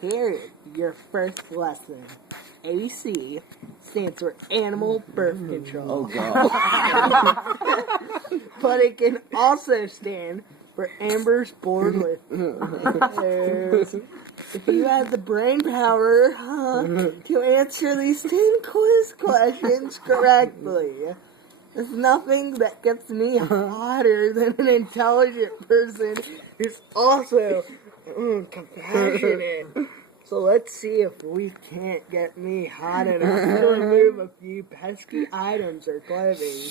Here is your first lesson. ABC stands for Animal Birth Control. Oh, God. But it can also stand for Amber's bored with. If you have the brain power to answer these 10 quiz questions correctly, there's nothing that gets me hotter than an intelligent person who's also compassionate. So let's see if we can't get me hot enough to remove a few pesky items or clothing.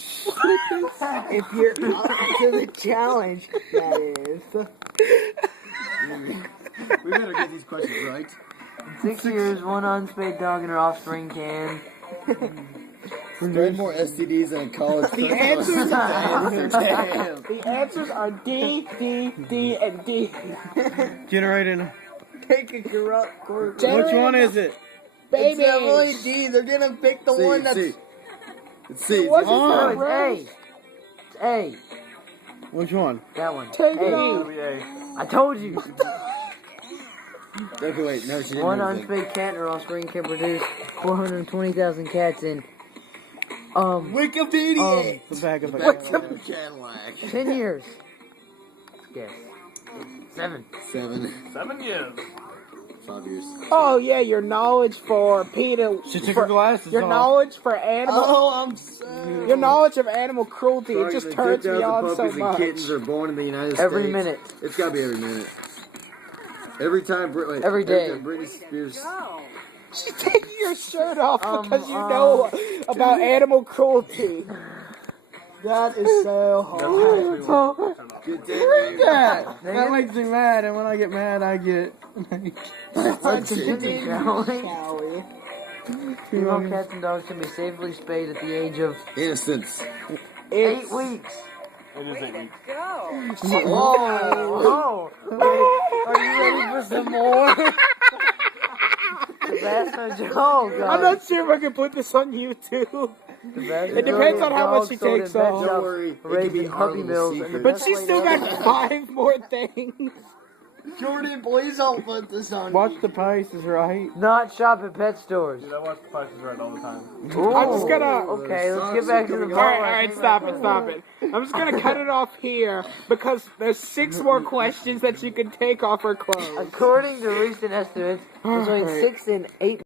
If you're up to the challenge, that is. We better get these questions right. 6 years, one unspayed dog and her offspring can. Spread more STDs than a college. The answers Damn. The answers are D, D, D, and D. Generating. Take a corrupt court. Which one is it? It's definitely D. They're gonna pick the one that's. It's C. What's No, it? it's A. It's A. Which one? That one. Take it A. off. I told you. Okay, wait. No, she didn't. One do anything. unspayed cat and her offspring can produce 420,000 cats in Wikipedia. The back of a Cadillac. 10 years. Guess. 7. 7 years. 5 years. Oh yeah, your knowledge for PETA. She took her glasses Your off. knowledge for animal. Oh, I'm so. Your knowledge of animal cruelty. It just turns me on so puppies much. and kittens are born in the United Every States. minute. It's gotta be every minute. Every time, Every day. time Britney Spears. She's taking your shirt off because you um, know about animal cruelty. That is so hard. Good day. that. That makes me mad, and when I get mad, I get. Callie. Female cats and dogs can be safely spayed at the age of Innocence. 8 weeks. It is 8 weeks. Oh! Are you ready for some more? That's no joke, guys. I'm not sure if I can put this on YouTube. It depends on how much she takes off. Don't worry. It could be our puppy little mills. secret. But she's still got 5 more things. Jordan, please don't put this on. Watch the Price is Right. Not shop at pet stores. Dude, I watch The Price is Right all the time. I'm just gonna. Okay, let's get back to the Alright, stop it. I'm just gonna cut it off here because there's 6 more questions that you can take off her clothes. According to recent estimates, between 6 and 8